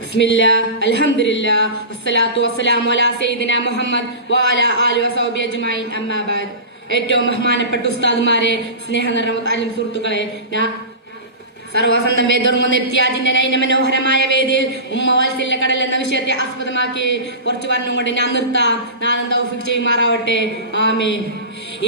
ബിസ്മില്ലാഹ് അൽഹംദുലില്ലാഹ് വസ്സലാത്തു വസ്സലാമു അലാ സയ്യിദിനാ മുഹമ്മദ് വഅലാ ആലിഹി വസഹ്ബിഹി അജ്മഈൻ അമ്മാ ബഅദ്. ഏറ്റവും ബഹുമാനപ്പെട്ട ഉസ്താദുമാരെ, സ്നേഹ നിറഞ്ഞ താലിം സുഹൃത്തുക്കളെ, സർവസന്തം വേദോർങ്ങുന്ന ഇത്യാദിന്റെ നയന മനോഹരമായ വേദിയിൽ ഉമ്മ വാത്സല്യ കടൽ എന്ന വിഷയത്തെ ആസ്പദമാക്കി കുറച്ച് പറഞ്ഞുകൊണ്ട് ഞാൻ നിർത്താം. നാളെ തൗഫീഖ് ചെയ്യുമാറാവട്ടെ, ആമീൻ.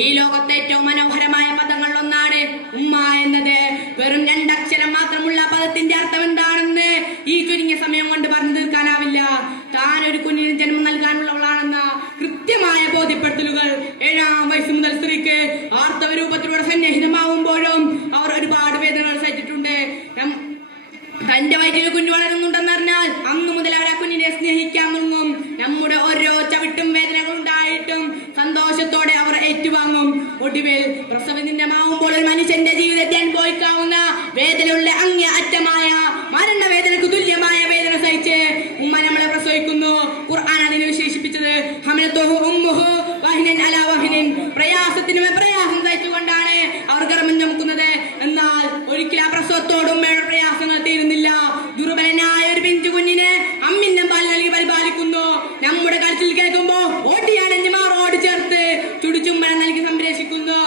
ഈ ലോകത്തെ ഏറ്റവും മനോഹരമായ പദങ്ങളിൽ ഒന്നാണ് ഉമ്മ എന്നത്. വെറും രണ്ടക്ഷരം മാത്രമുള്ള പദത്തിന്റെ അർത്ഥം എന്താണെന്ന് ഈ ചുരുങ്ങിയ സമയം കൊണ്ട് പറഞ്ഞു തീർക്കാനാവില്ല. താൻ ഒരു കുഞ്ഞിന് ജന്മം നൽകാനുള്ളവളാണെന്ന കൃത്യമായ ബോധ്യപ്പെടുത്തലുകൾ 7-ാം വയസ്സ് മുതൽ സ്ത്രീക്ക് ആർത്തവ രൂപത്തിലൂടെ സന്നിഹിതമാവുമ്പോഴും അവർ ഒരുപാട് വേദനകൾ സഹിച്ചിട്ടുണ്ട്. തന്റെ വയറ്റിൽ കുഞ്ഞു വളരുന്നുണ്ടെന്നറിഞ്ഞാൽ അന്നു മുതൽ അവർ ആ കുഞ്ഞിനെ സ്നേഹിക്കാൻ തുടങ്ങും. നമ്മുടെ ഓരോ ചവിട്ടും വേദനകൾ ഉണ്ടായിട്ടും സന്തോഷത്തോടെ അവർ ഏറ്റുവാങ്ങും. ഒടുവിൽ പ്രസവനിന്ദമാവുമ്പോൾ ഒരു മനുഷ്യന്റെ ജീവിതത്തെ അനുഭവിക്കാവുന്ന വേദനയുള്ള അങ്ങേ അറ്റമായ മരണവേദനക്ക് തുല്യമായ വേദന സഹിച്ച് ഉമ്മ നമ്മളെ പ്രസവിക്കുന്നു. ഖുർആൻ അതിനെ വിശേഷിപ്പിച്ചത് ഹമലത്തുഹു ഉമ്മുഹു വഹ്നൻ അലാ വഹ്നിൻ. പ്രയാസത്തിനുമേ പ്രയാസം സഹിച്ചുകൊണ്ടാണ് അവർ ഗർഭം ചുമക്കുന്നത്. എന്നാൽ ഒരിക്കലും ആ പ്രസവത്തോട് ഉമ്മയുടെ പ്രയാസങ്ങൾ തീരുന്നില്ല. ദുർബലനായ ഒരു പിഞ്ചു കുഞ്ഞിനെ അമ്മിന്റെ പാൽ നൽകി പരിപാലിക്കുന്നു. നമ്മുടെ കരച്ചിൽ കേൾക്കുമ്പോ ഓട്ടിയാണെന്ന് മാറോട് ചേർത്ത് ചുടിച്ചുമ്മനം നൽകി സംരക്ഷിക്കുന്നു.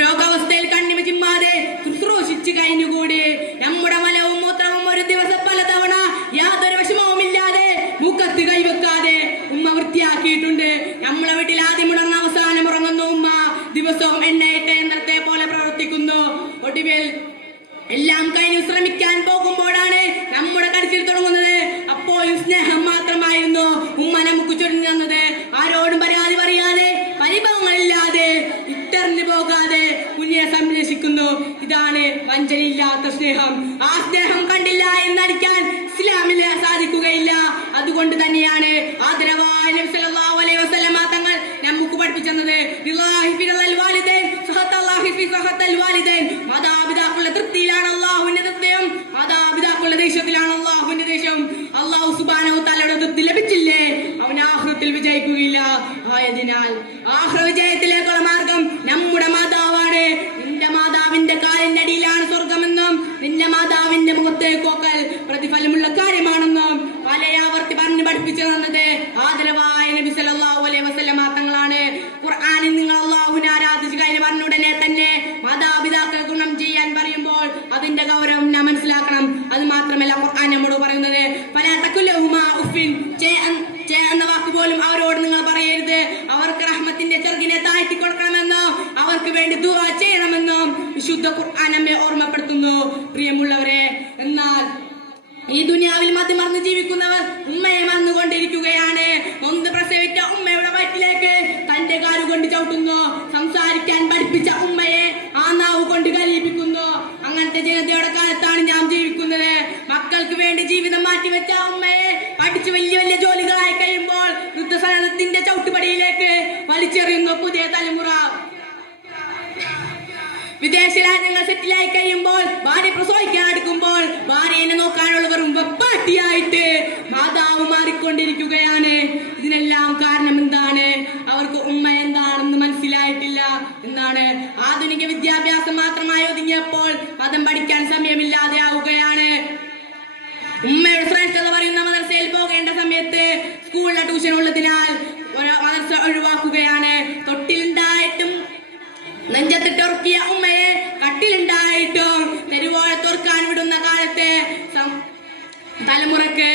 രോഗാവസ്ഥയിൽ കണ്ണിമ ചിമ്മാതെ ശുശ്രൂഷിച്ച് കഴിഞ്ഞുകൂടി നമ്മുടെ മലവും മൂത്രവും ഒരു ദിവസം പലതവണ യാതൊരു വിഷമവുമില്ലാതെ മുഖത്ത് കൈവെക്കാതെ ഉമ്മ വൃത്തിയാക്കിയിട്ടുണ്ട്. നമ്മളെ വീട്ടിൽ ആദ്യം ഉണർന്ന അവസാനം ഉറങ്ങുന്ന ഉമ്മ ദിവസവും എണ്ണയിട്ട് യന്ത്രത്തെ പോലെ പ്രവർത്തിക്കുന്നു. ഒടുവിൽ എല്ലാം കഴിഞ്ഞ് ശ്രമിക്കാൻ പോകുമ്പോഴാണ് നമ്മുടെ കരച്ചിൽ തുടങ്ങുന്നത്. അപ്പോഴും സ്നേഹം മാത്രമായിരുന്നു ഉമ്മ നമുക്ക് ചൊരിഞ്ഞു തന്നത്. ആരോടും പരാതി പറയാതെ, പരിഭവങ്ങളില്ലാതെ, ഇട്ടെറിഞ്ഞു പോകാതെ കുഞ്ഞിനെ സംരക്ഷിക്കുന്നു. ഇതാണ് വഞ്ചനയില്ലാത്ത സ്നേഹം. ആ സ്നേഹം കണ്ടില്ല എന്നടിക്കാൻ ഇസ്ലാമിൽ സാധിക്കുകയില്ല. അതുകൊണ്ട് തന്നെയാണ് ആദരവായ നബി സല്ലല്ലാഹു അലൈഹി വസല്ലം തങ്ങൾ നമുക്ക് പഠിപ്പിച്ചത് മാതാപിതാക്കളുടെ തൃപ്തിയിലാണ് അള്ളാഹുവിന്റെ തൃപ്തിയും, മാതാപിതാക്കളുടെ ദേഷ്യത്തിലാണ് അള്ളാഹുവിന്റെ ദേഷ്യം. അള്ളാഹു സുബ്ഹാനഹു വ തആലയുടെ തൃപ്തി ലഭിച്ചില്ലേ അവൻ ആഖിറത്തിൽ വിജയിക്കുകയില്ല. ആയതിനാൽ ആഖിറ വിജയത്തിലേക്കുള്ള മാർഗം നമ്മുടെ മാതാവാണ്. നിന്റെ മാതാവിന്റെ കാലിന്റെ അടിയിലാണ് സ്വർഗമെന്നും നിന്റെ മാതാവിന്റെ മുഖത്തേക്ക് നോക്കൽ പ്രതിഫലമുള്ള കാര്യമാണെന്നും പലയാവർത്തി പറഞ്ഞു പഠിപ്പിച്ചു തന്നത് ആദരവായ നബി സല്ലല്ലാഹു അലൈഹി വസല്ലം തങ്ങളാണ്. ഖുർആനിൽ നിങ്ങൾ അള്ളാഹുവിനെ ആരാധിച്ചു കഴിഞ്ഞ പറഞ്ഞ ഉടനെ തന്നെ മാതാപിതാക്കൾ ഗുണം ചെയ്യാൻ പറയുമ്പോൾ അതിന്റെ ഗൗരവം നാം മനസ്സിലാക്കണം. അത് മാത്രമല്ല ഖുർആൻ നമ്മോട് പറയുന്നത് ഫലാ തഖുലുഹുമാ ഉഫിൻ, എന്ന വാക്ക് പോലും അവരോട് നിങ്ങൾ പറയരുത്. അവർക്ക് റഹ്മത്തിന്റെ ചെറുകിനെ താഴ്ത്തി കൊടുക്കണമെന്നോ അവർക്ക് വേണ്ടി ദുആ ചെയ്യണമെന്നോ വിശുദ്ധ ഖുർആൻ നമ്മെ ഓർമ്മപ്പെടുത്തുന്നു. പ്രിയമുള്ളവരെ, എന്നാൽ ഈ ദുനിയാവിൽ മതിമറന്ന് ജീവിക്കുന്നവർ ഉമ്മയെ മറന്നുകൊണ്ടിരിക്കുകയാണ്. ഒന്ന് പ്രസവിച്ച ഉമ്മയുടെ വയറ്റിലേക്ക് തന്റെ കാലുകൊണ്ട് ചവിട്ടുന്നു. സംസാരിക്കാൻ പഠിപ്പിച്ച ഉമ്മയെ ആ നാവ് കൊണ്ട് കരയിപ്പിക്കുന്നു. അങ്ങനത്തെ ജനതയുടെ കാലത്താണ് ഞാൻ ജീവിക്കുന്നത്. മക്കൾക്ക് വേണ്ടി ജീവിതം മാറ്റിവെച്ച ഉമ്മയെ പഠിച്ച് വലിയ വലിയ ജോലികളായി കഴിയുമ്പോൾ വൃദ്ധസദനത്തിന്റെ ചവിട്ടുപടിയിലേക്ക് വലിച്ചെറിയുന്ന പുതിയ തലമുറ. വിദേശ രാജ്യങ്ങൾ സെറ്റിലായി കഴിയുമ്പോൾ ഭാര്യ പ്രസവിക്കാൻ അടുക്കുമ്പോൾ ഭാര്യനെ നോക്കാനുള്ളവരും വെപ്പാട്ടിയായിട്ട് മാതാവ് മാറിക്കൊണ്ടിരിക്കുകയാണ്. ഇതിനെല്ലാം കാരണം എന്താണ്? അവർക്ക് ഉമ്മ എന്താണെന്ന് മനസ്സിലായിട്ടില്ല എന്നാണ്. ആധുനിക വിദ്യാഭ്യാസം മാത്രമായി ഒതുങ്ങിയപ്പോൾ മതം പഠിക്കാൻ സമയമില്ലാതെ ആവുകയാണ്. ഉമ്മയുടെ ശ്രേഷ്ഠത പറയുന്ന മദർസയിൽ പോകേണ്ട സമയത്ത് സ്കൂളിലെ ട്യൂഷൻ ഉള്ളതിനാൽ മദർസ ഒഴിവാക്കുകയാണ്. തൊട്ടിലുണ്ടായിട്ടും നെഞ്ചത്തിട്ടുറക്കിയ ഉമ്മയെ കട്ടിലുണ്ടായിട്ടും തെരുവോഴത്തോർക്കാൻ വിടുന്ന കാലത്തെ തലമുറക്ക്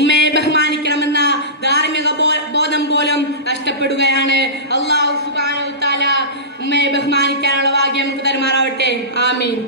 ഉമ്മയെ ബഹുമാനിക്കണമെന്ന ധാർമ്മിക ബോധം പോലും നഷ്ടപ്പെടുകയാണ്. അല്ലാഹു സുബ്ഹാനഹു വ തആല ഉമ്മയെ ബഹുമാനിക്കാനുള്ള ഭാഗ്യം നമുക്ക് തരുമാറാവട്ടെ, ആമീൻ.